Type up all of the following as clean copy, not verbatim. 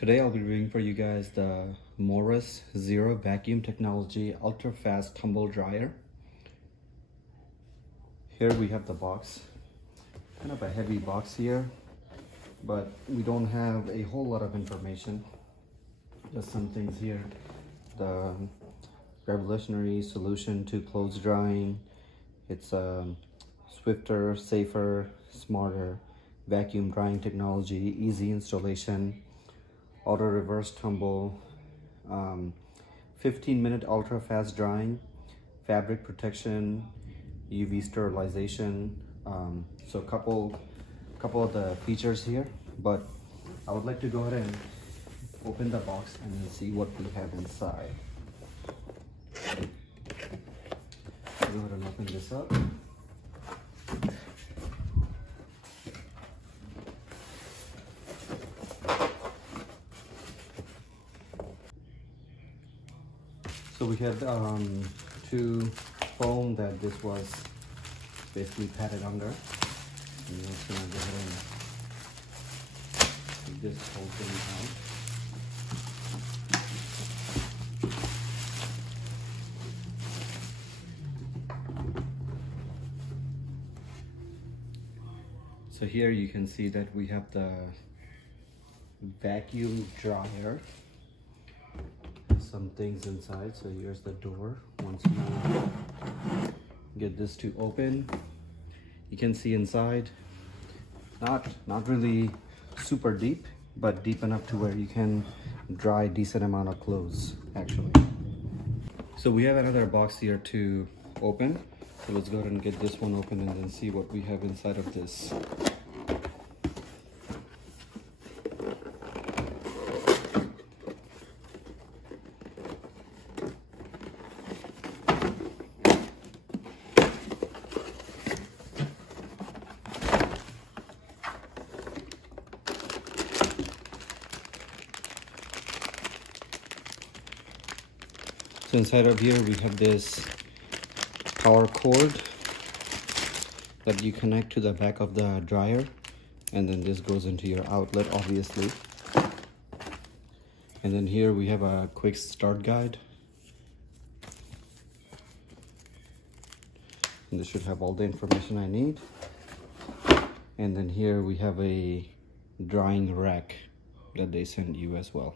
Today I'll be reviewing for you guys the Morus Zero Vacuum Technology Ultra Fast Tumble Dryer. Here we have the box. Kind of a heavy box here, but we don't have a whole lot of information. Just some things here. The revolutionary solution to clothes drying. It's a swifter, safer, smarter vacuum drying technology, easy installation, auto reverse tumble, 15-minute ultra fast drying, fabric protection, UV sterilization. So a couple of the features here, but I would like to go ahead and open the box and then see what we have inside. Go ahead and open this up. So we have two foam that this was basically padded under. And I'm just gonna go ahead and take this whole thing out. So here you can see that we have the vacuum dryer. Some things inside. So here's the door. Once you get this to open, you can see inside. Not really super deep, but deep enough to where you can dry a decent amount of clothes actually. So we have another box here to open. So let's go ahead and get this one open and then see what we have inside of this. So inside of here we have this power cord that you connect to the back of the dryer, and then this goes into your outlet obviously. And then here we have a quick start guide, and this should have all the information I need. And then here we have a drying rack that they send you as well.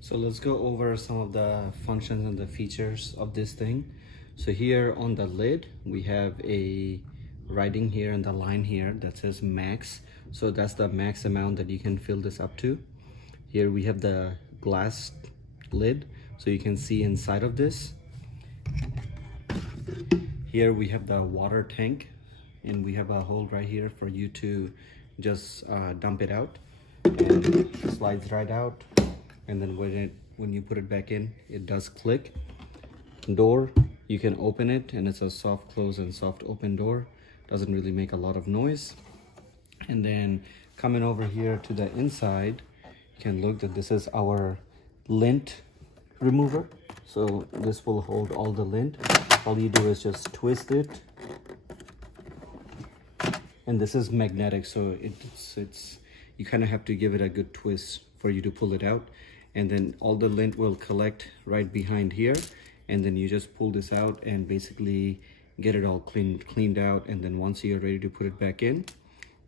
So let's go over some of the functions and the features of this thing. So here on the lid, we have a writing here and the line here that says max. So that's the max amount that you can fill this up to. Here we have the glass lid, so you can see inside of this. Here we have the water tank, and we have a hole right here for you to just dump it out, and it slides right out. And then when you put it back in, it does click. Door, you can open it, and it's a soft close and soft open door. Doesn't really make a lot of noise. And then coming over here to the inside, you can look that this is our lint remover. So this will hold all the lint. All you do is just twist it. And this is magnetic, so it's you kind of have to give it a good twist for you to pull it out. And then all the lint will collect right behind here, and then you just pull this out and basically get it all cleaned out. And then once you're ready to put it back in,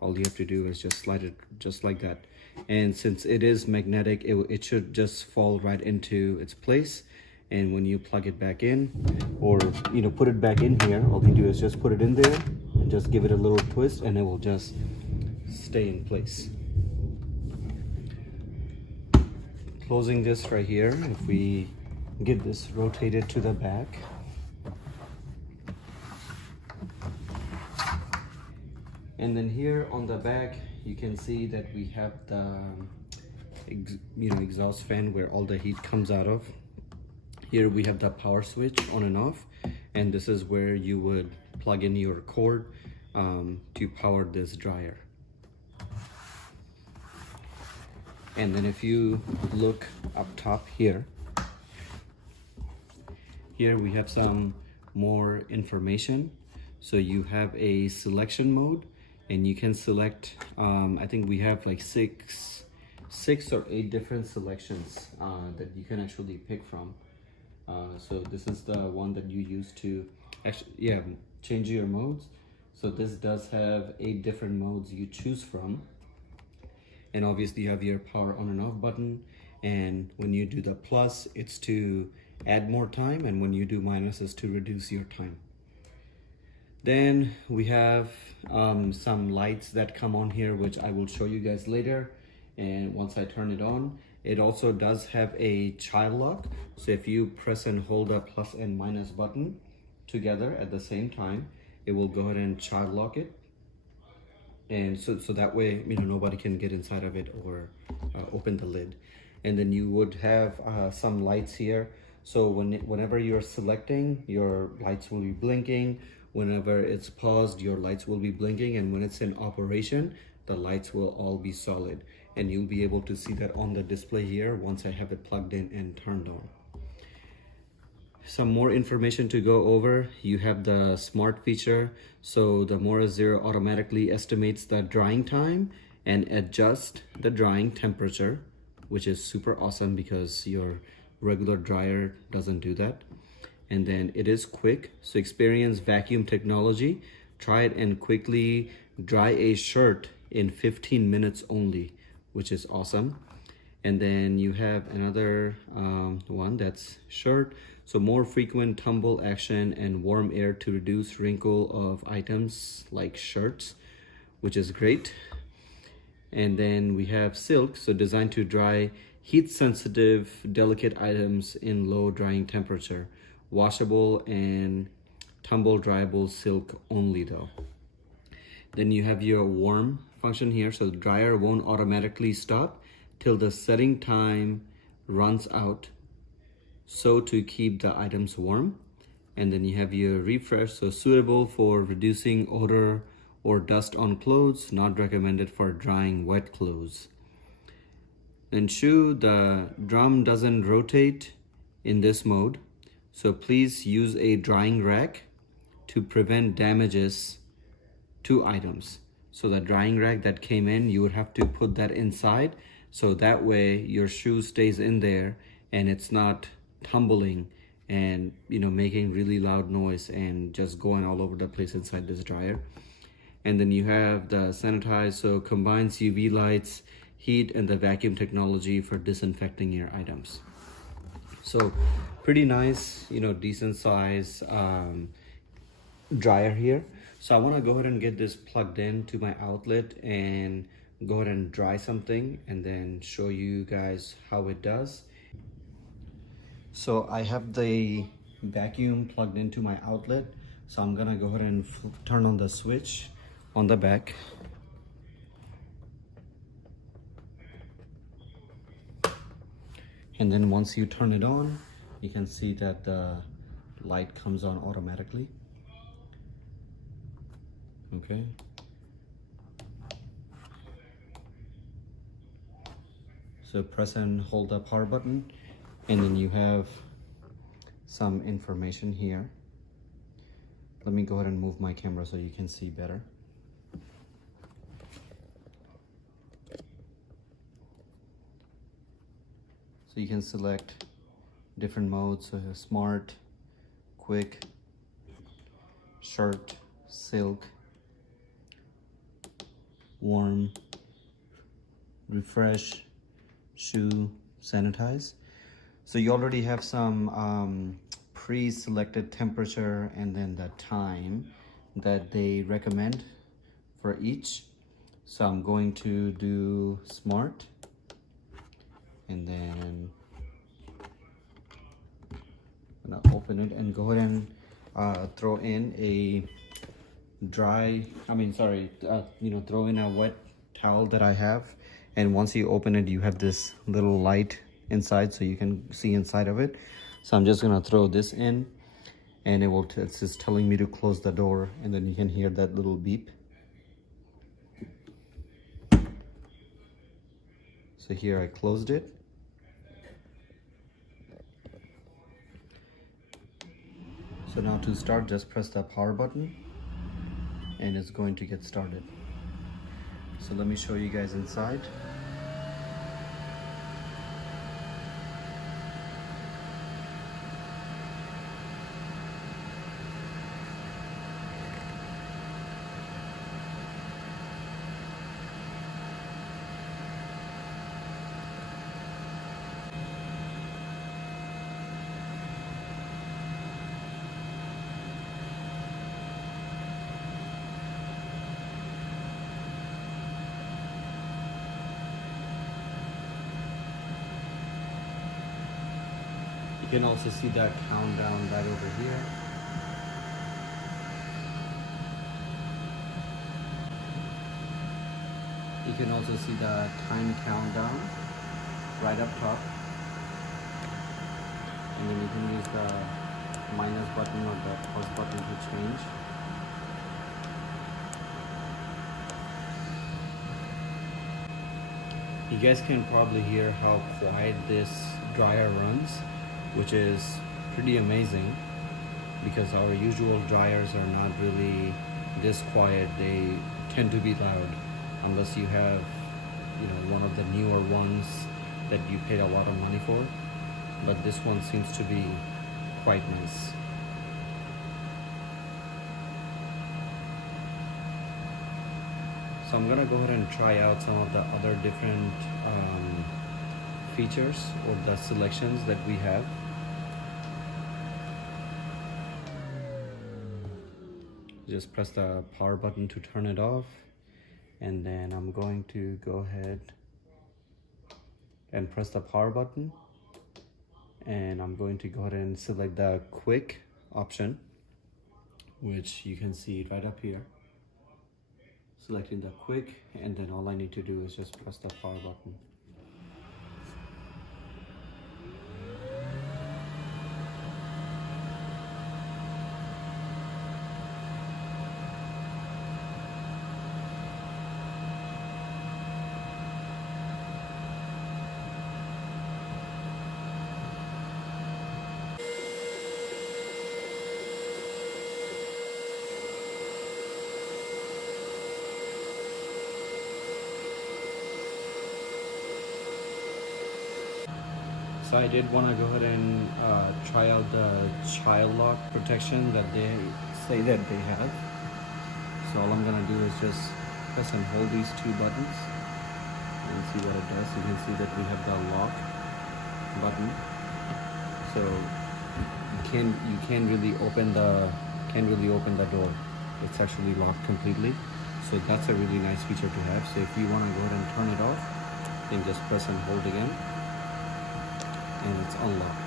all you have to do is just slide it just like that. And since it is magnetic, it should just fall right into its place. And when you plug it back in, or put it back in here, all you do is just put it in there and just give it a little twist, and it will just stay in place. Closing this right here, if we get this rotated to the back, and then here on the back you can see that we have the exhaust fan where all the heat comes out of. Here we have the power switch on and off, and this is where you would plug in your cord to power this dryer. And then if you look up top here we have some more information. So you have a selection mode, and you can select, I think we have like six or eight different selections that you can actually pick from. So this is the one that you use to actually, yeah, change your modes. So this does have 8 different modes you choose from, and obviously you have your power on and off button, and when you do the plus, it's to add more time, and when you do minus, is to reduce your time. Then we have some lights that come on here, which I will show you guys later. And once I turn it on, it also does have a child lock. So if you press and hold the plus and minus button together at the same time, it will go ahead and child lock it. And so that way, you know, nobody can get inside of it or open the lid. And then you would have some lights here. So whenever you're selecting, your lights will be blinking. Whenever it's paused, your lights will be blinking. And when it's in operation, the lights will all be solid. And you'll be able to see that on the display here once I have it plugged in and turned on. Some more information to go over. You have the smart feature. So the Morus 0 automatically estimates the drying time and adjust the drying temperature, which is super awesome because your regular dryer doesn't do that. And then it is quick. So experience vacuum technology. Try it and quickly dry a shirt in 15 minutes only, which is awesome. And then you have another one that's shirt. So more frequent tumble action and warm air to reduce wrinkle of items like shirts, which is great. And then we have silk, so designed to dry heat sensitive, delicate items in low drying temperature. Washable and tumble dryable silk only though. Then you have your warm function here. So the dryer won't automatically stop till the setting time runs out, so to keep the items warm. And then you have your refresh, so suitable for reducing odor or dust on clothes, not recommended for drying wet clothes. Then shoe, the drum doesn't rotate in this mode, so please use a drying rack to prevent damages to items. So the drying rack that came in, you would have to put that inside, so that way your shoe stays in there and it's not tumbling and, you know, making really loud noise and just going all over the place inside this dryer. And then you have the sanitize, so combines UV lights, heat, and the vacuum technology for disinfecting your items. So pretty nice, you know, decent size dryer here. So I want to go ahead and get this plugged in to my outlet and go ahead and dry something and then show you guys how it does. So I have the vacuum plugged into my outlet, so I'm gonna go ahead and turn on the switch on the back. And then once you turn it on, you can see that the light comes on automatically. Okay. So press and hold the power button, and then you have some information here. Let me go ahead and move my camera so you can see better. So you can select different modes, so smart, quick, shirt, silk, warm, refresh, shoe, sanitize. So you already have some pre-selected temperature and then the time that they recommend for each. So I'm going to do smart, and then I'm gonna open it and go ahead and throw in a throw in a wet towel that I have. And once you open it, you have this little light inside so you can see inside of it. So I'm just gonna throw this in, and it's just telling me to close the door, and then you can hear that little beep. So here I closed it. So now to start, just press the power button and it's going to get started. So let me show you guys inside. You can also see that countdown right over here. You can also see the time countdown right up top. And then you can use the minus button or the plus button to change. You guys can probably hear how quiet this dryer runs, which is pretty amazing because our usual dryers are not really this quiet. They tend to be loud unless you have, you know, one of the newer ones that you paid a lot of money for. But this one seems to be quite nice. So I'm gonna go ahead and try out some of the other different features or the selections that we have. Just press the power button to turn it off, and then I'm going to go ahead and press the power button, and I'm going to go ahead and select the quick option, which you can see right up here. Selecting the quick, and then all I need to do is just press the power button. So I did want to go ahead and try out the child lock protection that they say that they have. So all I'm gonna do is just press and hold these two buttons and see what it does. You can see that we have the lock button. So you can't really open the door. It's actually locked completely. So that's a really nice feature to have. So if you want to go ahead and turn it off, then just press and hold again, and it's unlocked.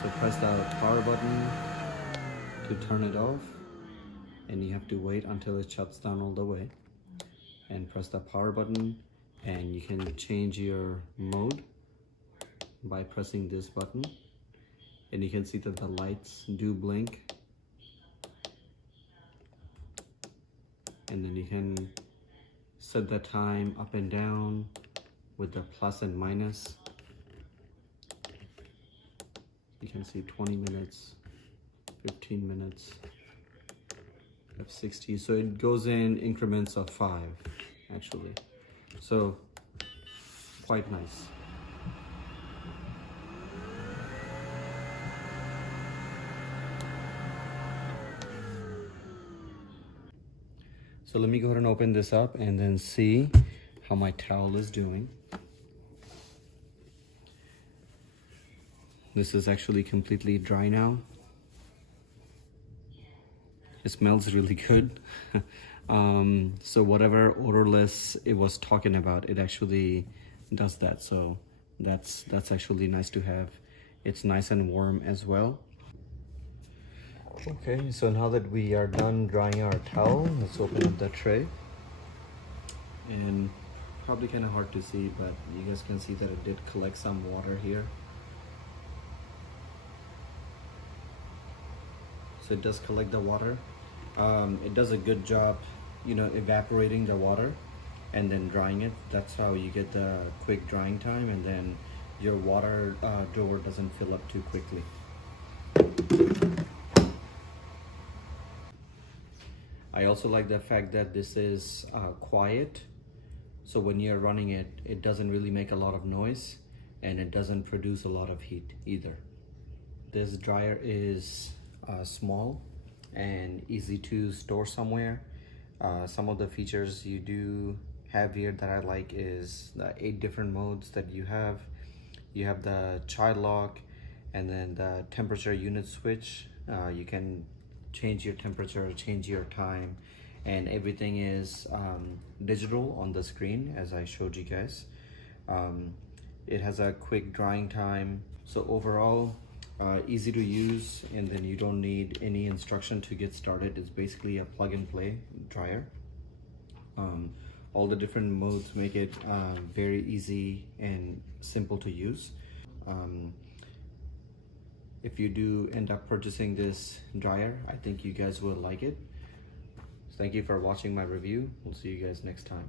So press the power button to turn it off, and you have to wait until it shuts down all the way, and press the power button, and you can change your mode by pressing this button, and you can see that the lights do blink, and then you can set the time up and down with the plus and minus. You can see 20 minutes, 15 minutes, F60. So it goes in increments of 5 actually. So quite nice. So let me go ahead and open this up and then see how my towel is doing. This is actually completely dry now. It smells really good. So whatever odorless it was talking about, it actually does that. So that's actually nice to have. It's nice and warm as well. Okay, so now that we are done drying our towel, let's open up the tray. And probably kind of hard to see, but you guys can see that it did collect some water here. So it does collect the water. It does a good job, you know, evaporating the water and then drying it. That's how you get the quick drying time, and then your water drawer doesn't fill up too quickly. I also like the fact that this is quiet, so when you're running it, it doesn't really make a lot of noise and it doesn't produce a lot of heat either. This dryer is small and easy to store somewhere. Some of the features you do have here that I like is the 8 different modes that you have. You have the child lock and then the temperature unit switch. You can change your temperature, change your time, and everything is digital on the screen as I showed you guys. It has a quick drying time, so overall easy to use, and then you don't need any instruction to get started. It's basically a plug and play dryer. All the different modes make it very easy and simple to use. If you do end up purchasing this dryer, I think you guys will like it. Thank you for watching my review. We'll see you guys next time.